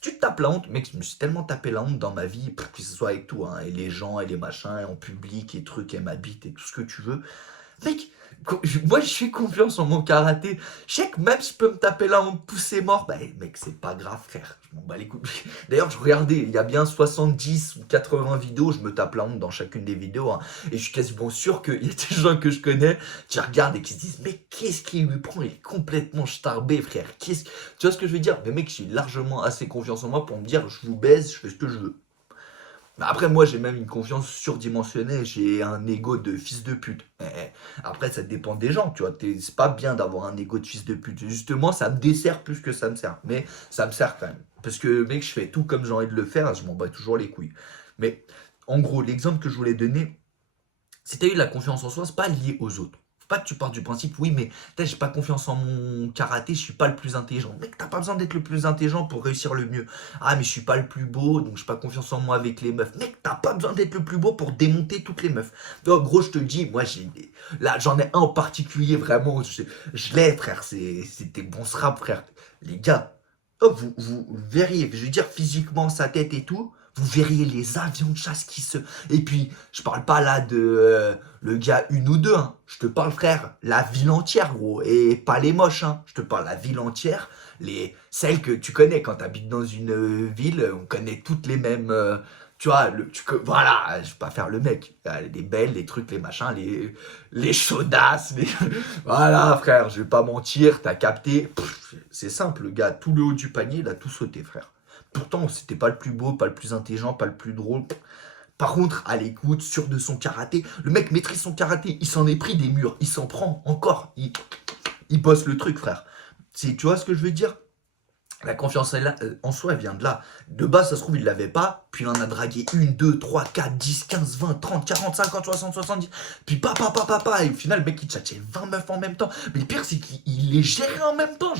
tu te tapes la honte, mec, je me suis tellement tapé la honte dans ma vie, que ce soit avec tout, hein, et les gens, et les machins, et en public, et trucs, et ma bite, et tout ce que tu veux. Mec, moi je fais confiance en mon karaté. Je sais que même je peux me taper là en pousser mort. Bah mec, c'est pas grave, frère. Je m'en bats les couilles. D'ailleurs, je regardais, il y a bien 70 ou 80 vidéos. Je me tape la honte dans chacune des vidéos, hein. Et je suis quasiment sûr qu'il y a des gens que je connais qui regardent et qui se disent: mais qu'est-ce qu'il lui prend? Il est complètement starbé, frère. Tu vois ce que je veux dire? Mais mec, j'ai largement assez confiance en moi pour me dire: je vous baise, je fais ce que je veux. Mais après, moi, j'ai même une confiance surdimensionnée. J'ai un ego de fils de pute. Après, ça dépend des gens, tu vois. C'est pas bien d'avoir un ego de fils de pute. Justement, ça me dessert plus que ça me sert. Mais ça me sert quand même. Parce que, mec, je fais tout comme j'ai envie de le faire. Je m'en bats toujours les couilles. Mais en gros, l'exemple que je voulais donner, si tu as eu de la confiance en soi, c'est pas lié aux autres. Faut pas que tu partes du principe: oui, mais j'ai pas confiance en mon karaté, je suis pas le plus intelligent. Mec, t'as pas besoin d'être le plus intelligent pour réussir le mieux. Ah, mais je suis pas le plus beau, donc j'ai pas confiance en moi avec les meufs. Mec, t'as pas besoin d'être le plus beau pour démonter toutes les meufs. Donc, gros, je te le dis, moi, là, j'en ai un en particulier, vraiment, je l'ai, frère. C'était bon rap, frère. Les gars, oh, vous verriez, je veux dire, physiquement, sa tête et tout. Vous verriez les avions de chasse qui se... Et puis, je parle pas là de le gars une ou deux, hein. Je te parle, frère, la ville entière, gros. Et pas les moches, hein. Je te parle la ville entière. Celles que tu connais quand tu habites dans une ville, on connaît toutes les mêmes... tu vois, voilà, je vais pas faire le mec. Les belles, les trucs, les machins, les chaudasses. Voilà, frère, je vais pas mentir, t'as capté. C'est simple, le gars, tout le haut du panier, il a tout sauté, frère. Pourtant, c'était pas le plus beau, pas le plus intelligent, pas le plus drôle. Par contre, à l'écoute, sûr de son karaté, le mec maîtrise son karaté, il s'en est pris des murs, il s'en prend encore, il bosse le truc, frère. Tu vois ce que je veux dire? La confiance en soi, elle vient de là. De base, ça se trouve, il l'avait pas. Puis il en a dragué 1, 2, 3, 4, 10, 15, 20, 30, 40, 50, 60, 70. Puis Et au final, le mec, il tchatchait 20 meufs en même temps. Mais le pire, c'est qu'il les gérait en même temps.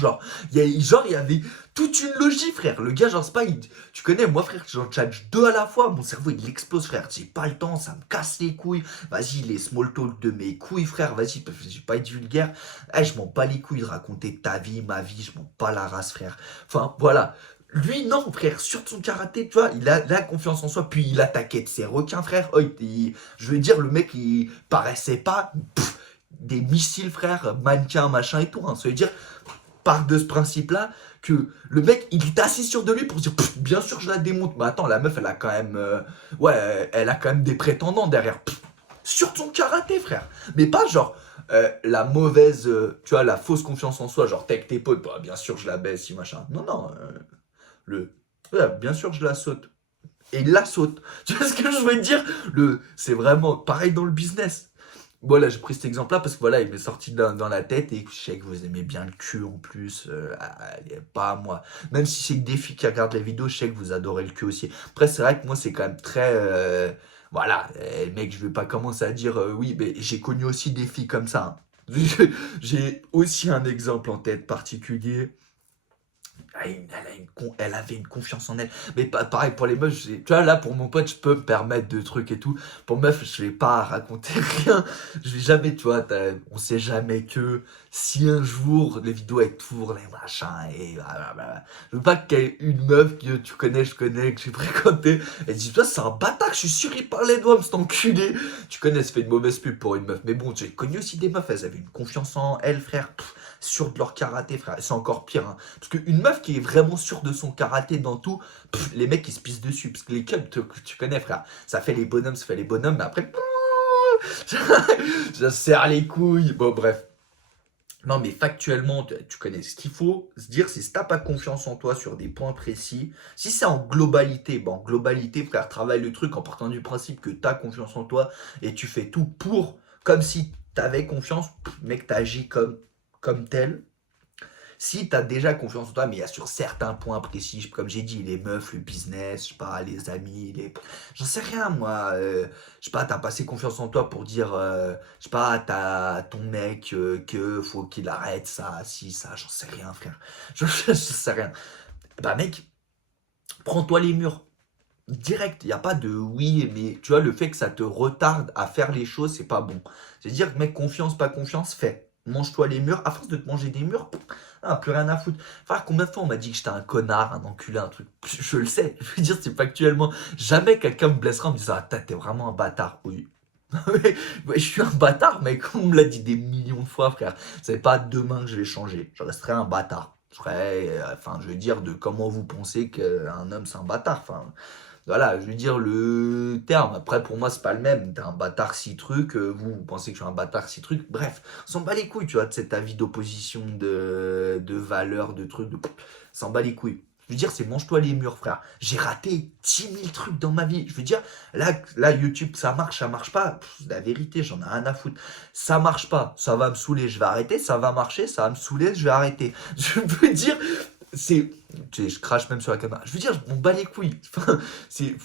Il y avait toute une logique, frère. Le gars, genre, c'est pas. Tu connais, moi, frère, j'en tchatche 2 à la fois. Mon cerveau, il explose, frère. J'ai pas le temps, ça me casse les couilles. Vas-y, les small talk de mes couilles, frère. Vas-y, je vais pas être vulgaire. Je m'en bats les couilles de raconter ta vie, ma vie. Je m'en bats la race, frère. Enfin, voilà. Lui, non, frère, sur son karaté, tu vois, il a la confiance en soi, puis il attaquait de ses requins, frère. Oh, je veux dire, le mec, il paraissait pas des missiles, frère, mannequin, machin et tout, hein. Ça veut dire, part de ce principe-là, que le mec, il est assis sûr de lui pour se dire: bien sûr, je la démonte. Mais attends, la meuf, elle a quand même, ouais, elle a quand même des prétendants derrière. Sur son karaté, frère. Mais pas genre la mauvaise, tu vois, la fausse confiance en soi, genre t'es avec tes potes, bah, bien sûr je la baisse, si machin. Non, non, ouais, bien sûr je la saute. Et il la saute. Tu vois ce que je veux dire? C'est vraiment pareil dans le business. Voilà, j'ai pris cet exemple-là parce que voilà, il m'est sorti dans la tête et je sais que vous aimez bien le cul en plus. Pas moi. Même si c'est que des filles qui regardent les vidéos, je sais que vous adorez le cul aussi. Après, c'est vrai que moi, c'est quand même très. Voilà, mec, je vais pas commencer à dire oui, mais j'ai connu aussi des filles comme ça, hein. J'ai aussi un exemple en tête particulier. Elle avait une confiance en elle. Mais pareil pour les meufs, tu vois, là pour mon pote, je peux me permettre de trucs et tout. Pour meuf, je vais pas raconter rien. Je vais jamais, tu vois, on sait jamais que si un jour les vidéos elles tournent, les machins, et blablabla. Je veux pas qu'il y ait une meuf que tu connais, je connais, que j'ai fréquenté, elle dit: toi, c'est un bâtard, je suis sûr, il parlait de moi, mais cet enculé. Tu connais, ça fait une mauvaise pub pour une meuf. Mais bon, j'ai connu aussi des meufs, elles avaient une confiance en elles, frère. Sûres de leur karaté, frère. C'est encore pire, hein. Parce qu'une meuf qui est vraiment sûre de son karaté dans tout, les mecs ils se pissent dessus. Parce que les clubs, tu connais, frère. Ça fait les bonhommes, mais après, ça serre les couilles. Bon, bref. Non, mais factuellement, tu connais ce qu'il faut se dire: c'est si t'as pas confiance en toi sur des points précis, si c'est en globalité, bon, en globalité, frère, travaille le truc en partant du principe que t'as confiance en toi et tu fais tout pour, comme si t'avais confiance, mec, t'agis comme tel. Si tu as déjà confiance en toi, mais il y a sur certains points précis, comme j'ai dit, les meufs, le business, je sais pas, les amis, j'en sais rien, moi. Je sais pas, t'as passé confiance en toi pour dire, je sais pas, t'as ton mec que faut qu'il arrête ça, si, ça, j'en sais rien, frère. Je sais rien. Bah, mec, prends-toi les murs. Direct, il n'y a pas de oui, mais tu vois, le fait que ça te retarde à faire les choses, c'est pas bon. C'est-à-dire, mec, confiance, pas confiance, fais. mange-toi les murs. À force de te manger des murs, plus rien à foutre. Enfin, combien de fois on m'a dit que j'étais un connard, un enculé, un truc. Je le sais. Je veux dire, c'est factuellement. Jamais quelqu'un me blessera en me disant, ah, t'es vraiment un bâtard. Oui. Ouais, je suis un bâtard, mais comme on me l'a dit des millions de fois, frère, c'est pas demain que je vais changer. Je resterai un bâtard. Je serai, enfin, je veux dire, de comment vous pensez qu'un homme c'est un bâtard. Enfin, voilà, je veux dire le terme. Après, pour moi, c'est pas le même. T'es un bâtard si truc, vous pensez que je suis un bâtard si truc. Bref, on s'en bat les couilles, tu vois, de cet avis d'opposition, de valeur, de trucs, s'en bat les couilles. Je veux dire, c'est mange-toi les murs, frère. J'ai raté 10 000 trucs dans ma vie. Je veux dire, là, YouTube, ça marche pas. La vérité, j'en ai rien à foutre. Ça marche pas, ça va me saouler, je vais arrêter. Ça va marcher, ça va me saouler, je vais arrêter. Je veux dire, c'est. Tu sais, je crache même sur la caméra. Je veux dire, je m'en bats les couilles. Enfin, tu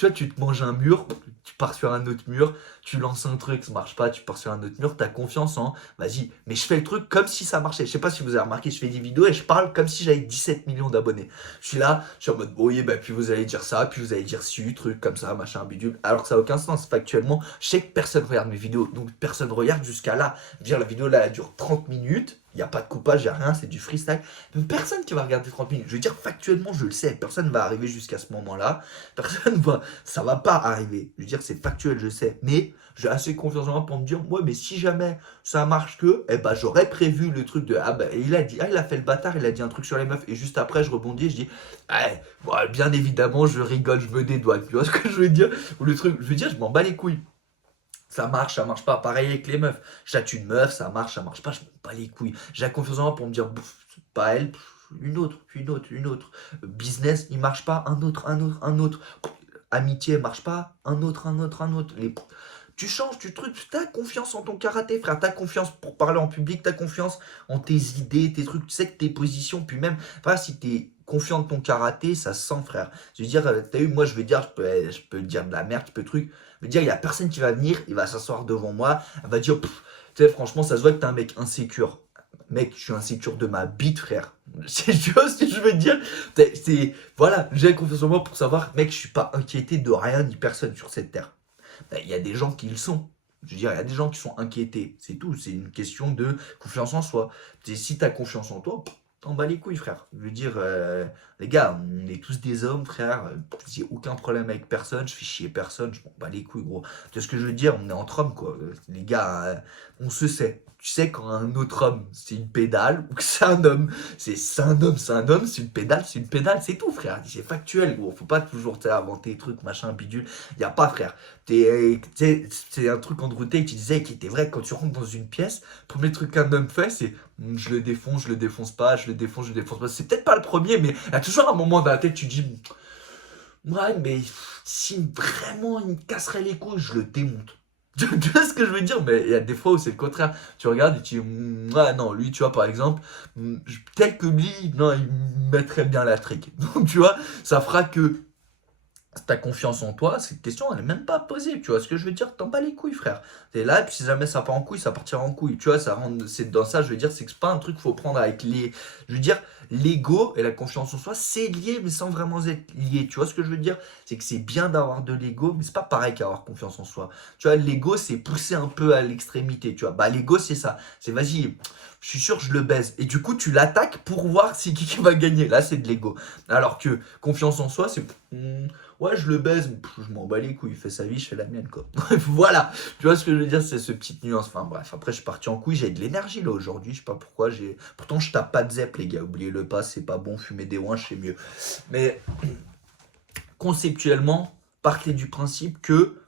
vois, tu te manges un mur, tu pars sur un autre mur, tu lances un truc, ça marche pas, tu pars sur un autre mur, t'as confiance en, vas-y. Mais je fais le truc comme si ça marchait. Je sais pas si vous avez remarqué, je fais des vidéos et je parle comme si j'avais 17 millions d'abonnés. Je suis là, je suis en mode, oui, bah, puis vous allez dire ça, puis vous allez dire si, truc comme ça, machin, bidule. Alors que ça n'a aucun sens. Factuellement, je sais que personne regarde mes vidéos, donc personne regarde jusqu'à là. Je veux dire, la vidéo là, elle dure 30 minutes. Il n'y a pas de coupage, il n'y a rien, c'est du freestyle. Mais personne qui va regarder 30 minutes. Je veux dire, factuellement, je le sais. Personne ne va arriver jusqu'à ce moment-là. Personne va. Ça va pas arriver. Je veux dire, c'est factuel, je sais. Mais j'ai assez confiance en moi pour me dire, ouais, mais si jamais ça marche que, eh ben, j'aurais prévu le truc de. Ah, ben, il a dit, ah, il a fait le bâtard, il a dit un truc sur les meufs. Et juste après, je rebondis, je dis, eh, bon, bien évidemment, je rigole, je me dédouane. Tu vois ce que je veux dire? Ou le truc, je veux dire, je m'en bats les couilles. Ça marche pas. Pareil avec les meufs. Chatte une meuf, ça marche pas, je m'en bats les couilles. J'ai la confiance en moi pour me dire, c'est pas elle, une autre, une autre, une autre. Business, il marche pas, un autre, un autre, un autre. Amitié, marche pas, un autre, un autre, un autre. Tu changes, tu trucs, t'as confiance en ton karaté, frère. T'as confiance pour parler en public, t'as confiance en tes idées, tes trucs, tu sais que tes positions, puis même, enfin, si t'es confiant de ton karaté, ça se sent, frère. Je veux dire, t'as eu, moi, je veux dire, je peux dire de la merde, je peux truc. Je veux dire, il y a personne qui va venir, il va s'asseoir devant moi, elle va dire, pff, tu sais, franchement, ça se voit que t'es un mec insécure. Mec, je suis insécure de ma bite, frère. Tu vois ce que je veux dire? Voilà, j'ai confiance en moi pour savoir, mec, je suis pas inquiété de rien ni personne sur cette terre. Il y a des gens qui le sont. Je veux dire, il y a des gens qui sont inquiétés. C'est tout. C'est une question de confiance en soi. Si tu as confiance en toi, t'en bats les couilles, frère. Je veux dire, les gars, on est tous des hommes, frère. J'ai aucun problème avec personne. Je fais chier personne. Je m'en bats les couilles, gros. Tu vois ce que je veux dire? On est entre hommes, quoi. Les gars, on se sait. Tu sais, quand un autre homme, c'est une pédale, ou que c'est un homme, c'est un homme, c'est un homme, c'est une pédale, c'est tout, frère. C'est factuel, gros. Faut pas toujours inventer des trucs, machin, bidule. Y a pas, frère. C'est un truc Andrew Tate qui disait qui était vrai quand tu rentres dans une pièce, premier truc qu'un homme fait, c'est je le défonce, je le défonce pas, je le défonce, je le défonce pas. C'est peut-être pas le premier, mais il y a toujours un moment dans la tête, tu dis ouais, mais si vraiment il me casserait les couilles, je le démonte. Tu vois ce que je veux dire? Mais il y a des fois où c'est le contraire. Tu regardes et tu dis, ouais, non, lui, tu vois, par exemple, peut-être que lui, non, il mettrait bien la trick. Donc, tu vois, ça fera que ta confiance en toi, cette question, elle est même pas posée. Tu vois ce que je veux dire? T'en bats les couilles, frère. T'es là, et puis si jamais ça part en couille, ça partira en couille. Tu vois, ça rend, c'est dans ça, je veux dire, c'est que c'est pas un truc qu'il faut prendre avec les. Je veux dire, l'ego et la confiance en soi, c'est lié, mais sans vraiment être lié. Tu vois ce que je veux dire? C'est que c'est bien d'avoir de l'ego, mais c'est pas pareil qu'avoir confiance en soi. Tu vois, l'ego, c'est pousser un peu à l'extrémité. Tu vois, bah, l'ego, c'est ça. C'est vas-y, je suis sûr, je le baise. Et du coup, tu l'attaques pour voir si qui va gagner. Là, c'est de l'ego. Alors que confiance en soi, c'est. Ouais, je le baise, je m'en bats les couilles, il fait sa vie, je fais la mienne, quoi. Bref, voilà, tu vois ce que je veux dire, c'est ce petite nuance. Enfin bref, après je suis parti en couille, j'ai de l'énergie là aujourd'hui, je sais pas pourquoi, Pourtant je tape pas de zep les gars, oubliez-le pas, c'est pas bon, fumer des ouinges c'est mieux. Mais conceptuellement, partez du principe que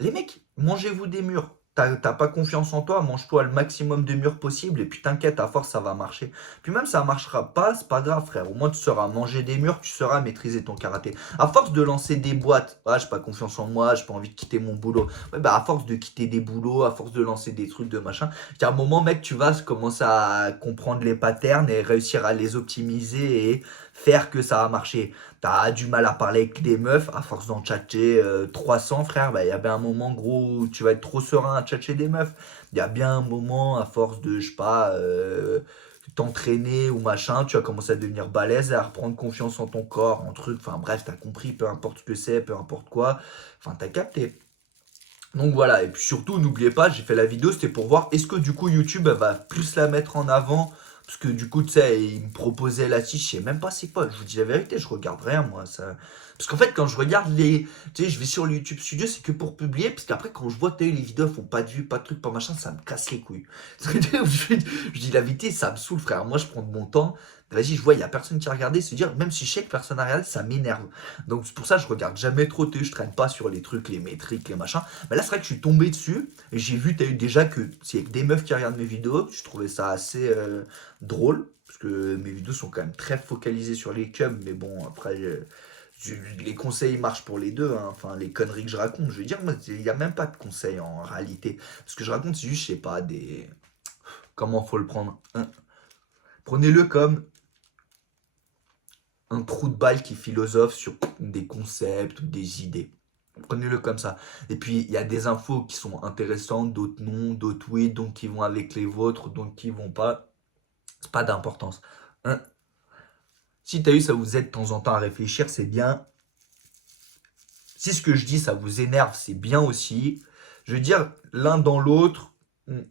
les mecs, mangez-vous des murs. T'as pas confiance en toi, mange-toi le maximum de murs possible et puis t'inquiète, à force ça va marcher. Puis même ça marchera pas, c'est pas grave frère. Au moins tu sauras manger des murs, tu sauras maîtriser ton karaté. À force de lancer des boîtes, j'ai pas confiance en moi, j'ai pas envie de quitter mon boulot. Ouais, bah à force de quitter des boulots, à force de lancer des trucs de machin, il y a un moment mec tu vas commencer à comprendre les patterns et réussir à les optimiser et faire que ça va marcher. T'as du mal à parler avec des meufs, à force d'en tchatcher 300, frère, bah, il y a bien un moment, gros, où tu vas être trop serein à tchatcher des meufs. Il y a bien un moment, à force de, je sais pas, t'entraîner ou machin, tu vas commencer à devenir balèze et à reprendre confiance en ton corps, en truc. Enfin bref, t'as compris, peu importe ce que c'est, peu importe quoi. Enfin, t'as capté. Donc voilà, et puis surtout, n'oubliez pas, j'ai fait la vidéo, c'était pour voir est-ce que du coup YouTube elle va plus la mettre en avant. Parce que du coup, tu sais, il me proposait la fiche, je sais même pas c'est quoi. Je vous dis la vérité, je regarde rien moi. Ça... Parce qu'en fait, quand je regarde les. Tu sais, je vais sur le YouTube Studio, c'est que pour publier. Parce qu'après, quand je vois que les vidéos font pas de vues, pas de trucs, pas machin, ça me casse les couilles. Je dis la vérité, ça me saoule, frère. Moi, je prends de mon temps. Vas-y, je vois, il y a personne qui a regardé. Se dire, même si je sais que personne n'a regardé, ça m'énerve. Donc, c'est pour ça que je regarde jamais trop. Tu sais, je traîne pas sur les trucs, les métriques, les machins. Mais là, c'est vrai que je suis tombé dessus. Et j'ai vu, t'as eu déjà que c'est des meufs qui regardent mes vidéos. Je trouvais ça assez drôle. Parce que mes vidéos sont quand même très focalisées sur les cums. Mais bon, après, les conseils marchent pour les deux. Hein. Enfin, les conneries que je raconte. Je veux dire, moi, il n'y a même pas de conseils en réalité. Ce que je raconte, c'est juste, je sais pas, des. Comment faut le prendre, hein. Prenez-le comme un trou de balle qui philosophe sur des concepts ou des idées. Prenez-le comme ça. Et puis, il y a des infos qui sont intéressantes, d'autres non, d'autres oui, donc qui vont avec les vôtres, donc qui vont pas. C'est pas d'importance. Hein. Si t'as eu, ça vous aide de temps en temps à réfléchir, c'est bien. Si ce que je dis, ça vous énerve, c'est bien aussi. Je veux dire, l'un dans l'autre,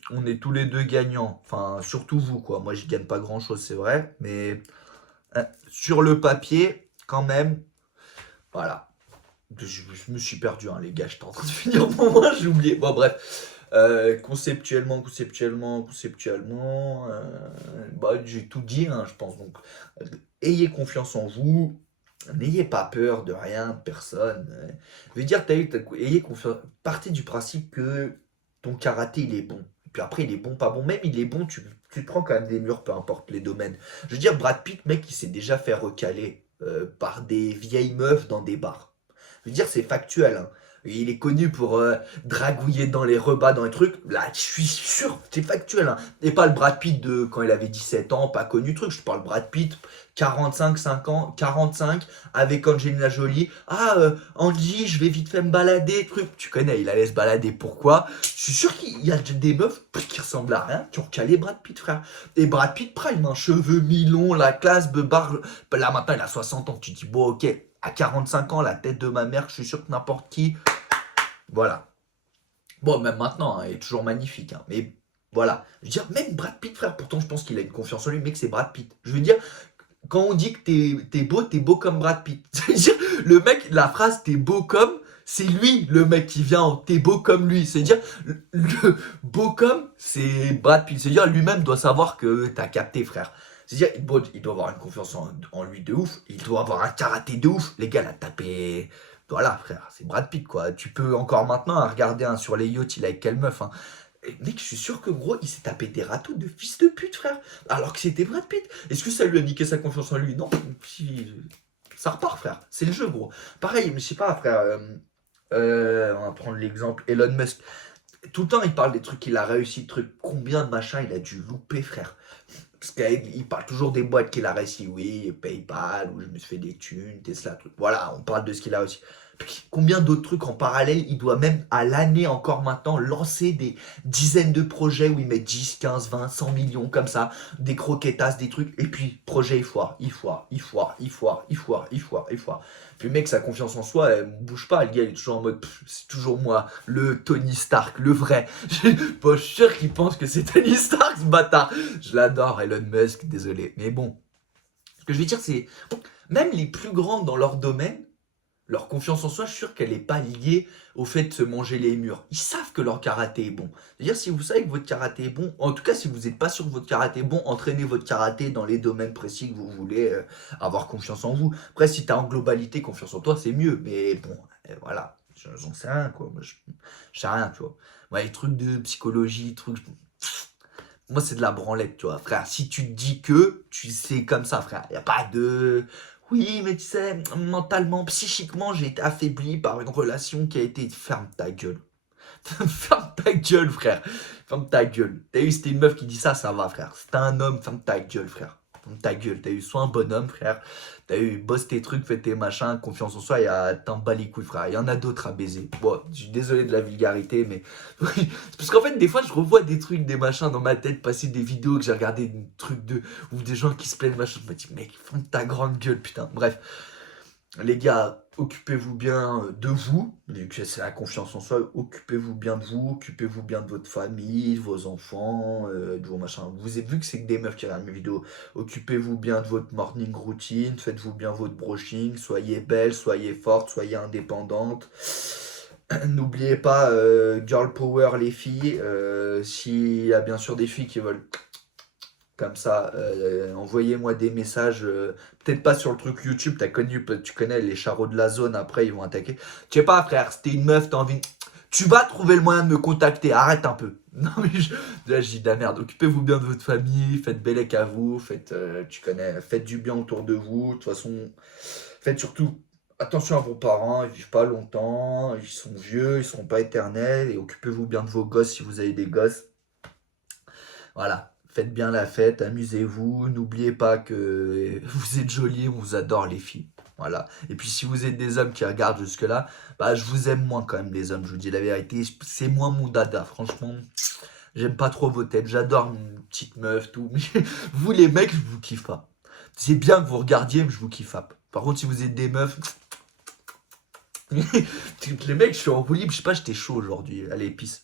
on est tous les deux gagnants. Enfin, surtout vous, quoi. Moi, je gagne pas grand-chose, c'est vrai. Mais sur le papier, quand même, voilà. Je me suis perdu, hein, les gars. J'étais en train de finir mon moi, j'ai oublié. Bon, bref. Conceptuellement, bah, j'ai tout dit, hein, je pense. Donc, ayez confiance en vous. N'ayez pas peur de rien, de personne. Je veux dire, ayez confiance. Partez du principe que ton karaté, il est bon. Puis après, il est bon, pas bon. Même il est bon, tu te prends quand même des murs, peu importe les domaines. Je veux dire, Brad Pitt, mec, il s'est déjà fait recaler par des vieilles meufs dans des bars. Je veux dire, c'est factuel. Hein. Il est connu pour dragouiller dans les rebats, dans les trucs. Là, je suis sûr, c'est factuel. Hein. Et pas le Brad Pitt de quand il avait 17 ans, pas connu truc. Je parle Brad Pitt, 45, 5 ans, 45, avec Angelina Jolie. Ah, Angie, je vais vite fait me balader, truc. Tu connais, il allait se balader. Pourquoi? Je suis sûr qu'il y a des meufs qui ressemblent à rien, qui ont calé Brad Pitt, frère. Et Brad Pitt prime, hein, cheveux mi-longs, la classe, beubare. Là, maintenant, il a 60 ans. Tu te dis, bon, ok, à 45 ans, la tête de ma mère, je suis sûr que n'importe qui. Voilà. Bon, même maintenant, hein, il est toujours magnifique. Hein, mais voilà. Je veux dire, même Brad Pitt, frère, pourtant, je pense qu'il a une confiance en lui, mais que c'est Brad Pitt. Je veux dire, quand on dit que t'es beau comme Brad Pitt. C'est-à-dire, le mec, la phrase t'es beau comme, c'est lui le mec qui vient en t'es beau comme lui. C'est-à-dire, le beau comme, c'est Brad Pitt. C'est-à-dire, lui-même doit savoir que t'as capté, frère. C'est-à-dire, bon, il doit avoir une confiance en lui de ouf. Il doit avoir un karaté de ouf. Les gars, il a tapé. Voilà, frère, c'est Brad Pitt, quoi. Tu peux encore maintenant regarder hein, sur les yachts, il a avec quelle meuf. Hein. Et mec, je suis sûr que gros, il s'est tapé des râteaux de fils de pute, frère. Alors que c'était Brad Pitt. Est-ce que ça lui a niqué sa confiance en lui? Non. Ça repart, frère. C'est le jeu, gros. Pareil, mais je sais pas, frère. On va prendre l'exemple Elon Musk. Tout le temps, il parle des trucs qu'il a réussi, trucs. Combien de machins il a dû louper, frère. Parce qu'il parle toujours des boîtes qu'il a réussi. Oui, PayPal, où je me suis fait des thunes, Tesla, truc. Voilà, on parle de ce qu'il a réussi. Combien d'autres trucs en parallèle, il doit même à l'année encore maintenant lancer des dizaines de projets où il met 10, 15, 20, 100 millions comme ça, des croquetas, des trucs, et puis projet il foire, il foire, il foire, il foire, il foire, il foire, il foire. Puis le mec, sa confiance en soi, elle bouge pas, le gars il est toujours en mode, c'est toujours moi, le Tony Stark, le vrai. Pas sûr qu'il pense que c'est Tony Stark ce bâtard. Je l'adore, Elon Musk, désolé. Mais bon, ce que je veux dire c'est, même les plus grands dans leur domaine, leur confiance en soi, je suis sûr qu'elle n'est pas liée au fait de se manger les murs. Ils savent que leur karaté est bon. C'est-à-dire, si vous savez que votre karaté est bon, en tout cas, si vous n'êtes pas sûr que votre karaté est bon, entraînez votre karaté dans les domaines précis que vous voulez avoir confiance en vous. Après, si tu as en globalité confiance en toi, c'est mieux. Mais bon, voilà, j'en sais rien, quoi. Moi, je sais rien, tu vois. Ouais, les trucs de psychologie, trucs. Moi, c'est de la branlette, tu vois, frère. Si tu te dis que, tu sais comme ça, frère. Il n'y a pas de. Oui, mais tu sais, mentalement, psychiquement, j'ai été affaibli par une relation qui a été. Ferme ta gueule. Ferme ta gueule, frère. Ferme ta gueule. T'as eu, c'était une meuf qui dit ça, ça va, frère. C'était un homme, ferme ta gueule, frère. Ferme ta gueule. T'as eu soit un bonhomme, frère. T'as eu, bosse tes trucs, fais tes machins, confiance en soi, t'en bats les couilles, frère. Il y en a d'autres à baiser. Bon, je suis désolé de la vulgarité, mais. Parce qu'en fait, des fois, je revois des trucs, des machins dans ma tête, passer des vidéos que j'ai regardé, des trucs de. Ou des gens qui se plaignent, machin. Je me dis, mec, ferme ta grande gueule, putain. Bref. Les gars, occupez-vous bien de vous, vu que c'est la confiance en soi, occupez-vous bien de vous, occupez-vous bien de votre famille, de vos enfants, de vos machins. Vous avez vu que c'est que des meufs qui regardent mes vidéos. Occupez-vous bien de votre morning routine, faites-vous bien votre brushing, soyez belle, soyez forte, soyez indépendante. N'oubliez pas, girl power les filles. S'il y a bien sûr des filles qui veulent comme ça, envoyez-moi des messages. Peut-être pas sur le truc YouTube, tu connais les charros de la zone, après ils vont attaquer. Je sais pas, frère, si t'es une meuf, t'as envie. Tu vas trouver le moyen de me contacter, arrête un peu. Non, mais là, je dis de la merde. Occupez-vous bien de votre famille, faites bellec à vous, tu connais, faites du bien autour de vous. De toute façon, faites surtout attention à vos parents, ils vivent pas longtemps, ils sont vieux, ils seront pas éternels. Et occupez-vous bien de vos gosses si vous avez des gosses. Voilà, faites bien la fête, amusez-vous, n'oubliez pas que vous êtes jolis, on vous adore les filles. Voilà. Et puis si vous êtes des hommes qui regardent jusque-là, bah je vous aime moins quand même les hommes, je vous dis la vérité, c'est moins mon dada, franchement. J'aime pas trop vos têtes, j'adore une petite meuf, tout. Mais vous les mecs, je vous kiffe pas. C'est bien que vous regardiez, mais je vous kiffe pas. Par contre, si vous êtes des meufs, les mecs, je suis en roue libre, je sais pas, j'étais chaud aujourd'hui. Allez, peace.